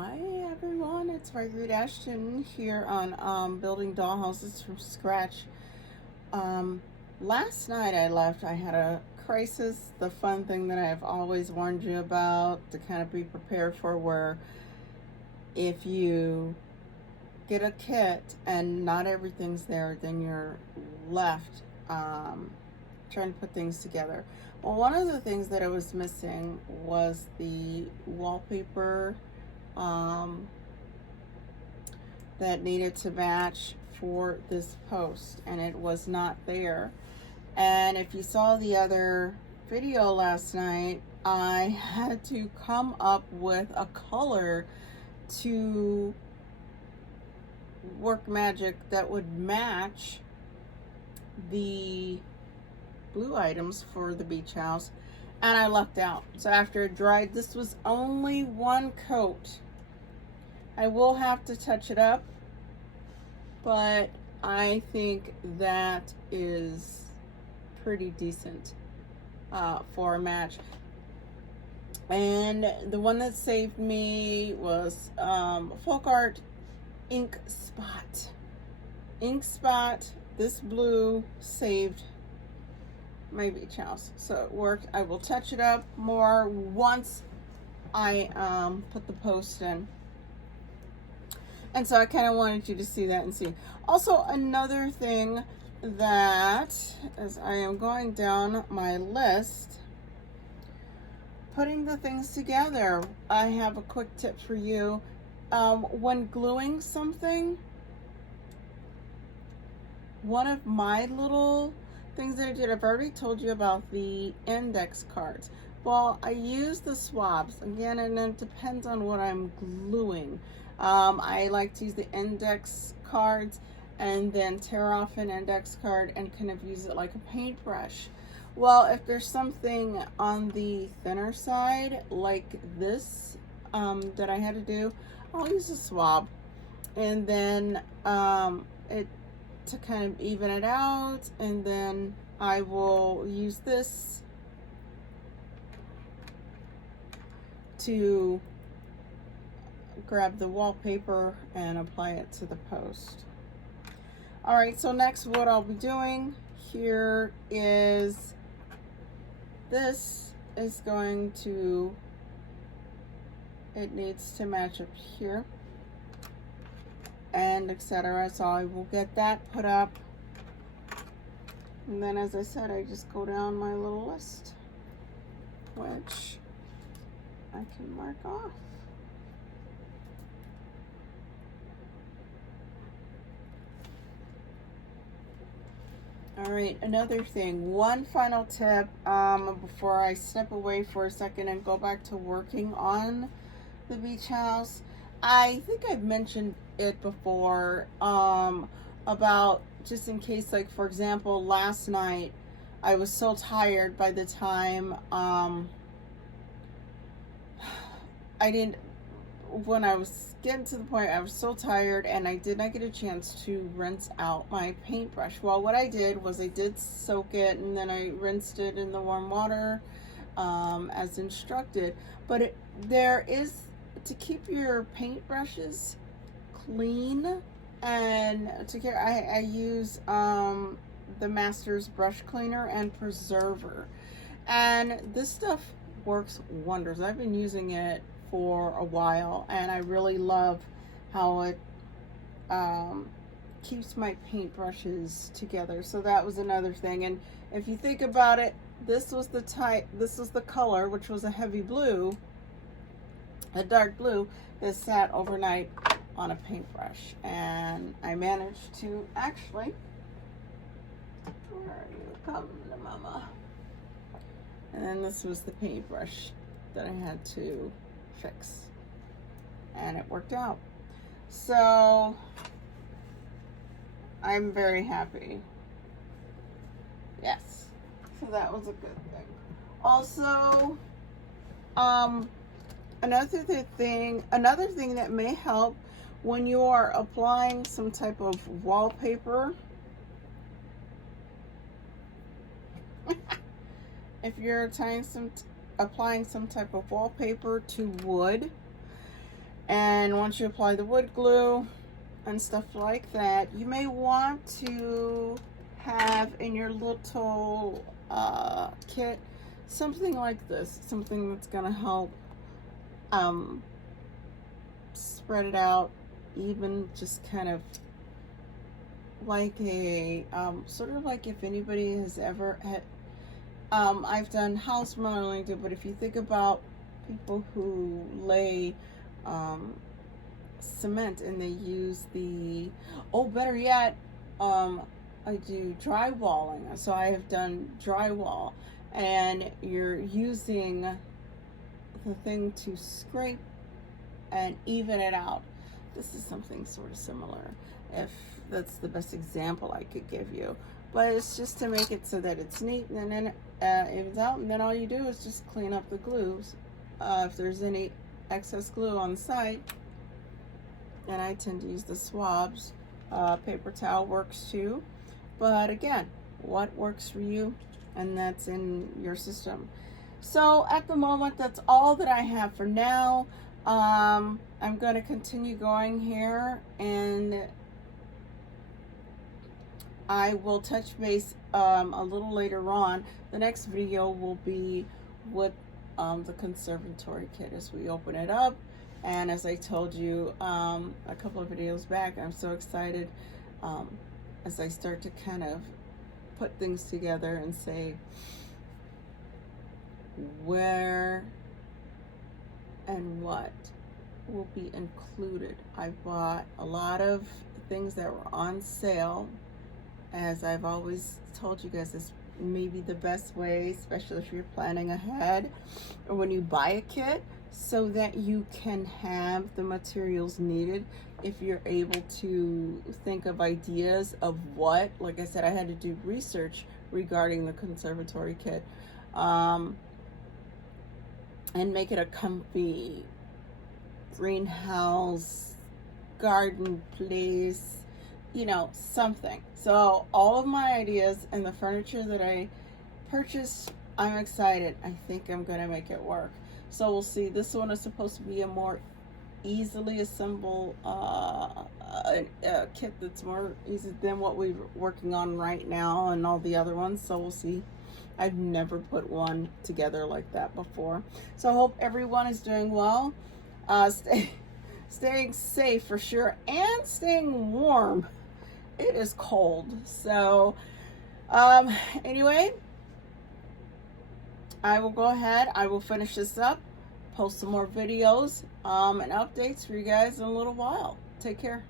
Hi everyone, it's Margaret Ashton here on building dollhouses from scratch. Um, Last night I had a crisis, the fun thing that I've always warned you about to kind of be prepared for, where if you get a kit and not everything's there, then you're left trying to put things together. Well, one of the things that I was missing was the wallpaper um, that needed to match for this post, and it was not there. And if you saw the other video last night, I had to come up with a color to work magic that would match the blue items for the beach house, and I lucked out. So after it dried, this was only one coat. I will have to touch it up, but I think that is pretty decent for a match. And the one that saved me was Folk Art Ink Spot. Ink Spot, this blue saved my beach house. So it worked. I will touch it up more once I put the post in. And so I kind of wanted you to see that and see. Also, another thing that, as I am going down my list, putting the things together, I have a quick tip for you. When gluing something, one of my little things that I did, I've already told you about the index cards. Well, I use the swabs again, and it depends on what I'm gluing. I like to use the index cards and then tear off an index card and kind of use it like a paintbrush. Well, if there's something on the thinner side like this that I had to do, I'll use a swab, and then it to kind of even it out, and then I will use this to grab the wallpaper and apply it to the post. All right, so next what I'll be doing here is, this is going to, it needs to match up here and etc. So I will get that put up, and then as I said, I just go down my little list, which I can mark off. All right, another thing, one final tip before I step away for a second and go back to working on the beach house. I think I've mentioned it before about, just in case, like for example, last night I was so tired by the time when I was getting to the point, I was so tired and I did not get a chance to rinse out my paintbrush. Well, what I did was I did soak it, and then I rinsed it in the warm water as instructed. But there is, to keep your paintbrushes clean and to care, I use the Masters brush cleaner and preserver, and this stuff works wonders. I've been using it for a while, and I really love how it keeps my paintbrushes together. So that was another thing. And if you think about it, this was the color, which was a heavy blue, a dark blue, that sat overnight on a paintbrush, and I managed to actually, where are you? Come to mama. And then this was the paintbrush that I had to fix, and it worked out. So I'm very happy. Yes, so that was a good thing. Also, another thing that may help when you are applying some type of wallpaper, if you're applying some type of wallpaper to wood, And once you apply the wood glue and stuff like that, you may want to have in your little kit something like this, something that's going to help spread it out, even just kind of like a sort of like if anybody has ever had I've done house remodeling too, but if you think about people who lay cement and they use the, oh, better yet, I do drywalling. So I have done drywall, and you're using the thing to scrape and even it out. This is something sort of similar, if that's the best example I could give you. But it's just to make it so that it's neat, and then evens out, and then all you do is just clean up the glues. If there's any excess glue on the side, and I tend to use the swabs. Paper towel works too. But again, what works for you, and that's in your system. So at the moment, that's all that I have for now. I'm going to continue going here, and I will touch base a little later on. The next video will be with the conservatory kit as we open it up. And as I told you a couple of videos back, I'm so excited as I start to kind of put things together and say where and what will be included. I bought a lot of things that were on sale. As I've always told you guys, this may be the best way, especially if you're planning ahead or when you buy a kit, so that you can have the materials needed. If you're able to think of ideas of what, like I said, I had to do research regarding the conservatory kit, and make it a comfy greenhouse, garden place, you know, something. So all of my ideas and the furniture that I purchased, I'm excited. I think I'm going to make it work. So we'll see. This one is supposed to be a more easily assemble kit that's more easy than what we're working on right now and all the other ones. So we'll see. I've never put one together like that before. So I hope everyone is doing well. Staying safe for sure, and staying warm. It is cold. So anyway, I will go ahead. I will finish this up, post some more videos and updates for you guys in a little while. Take care.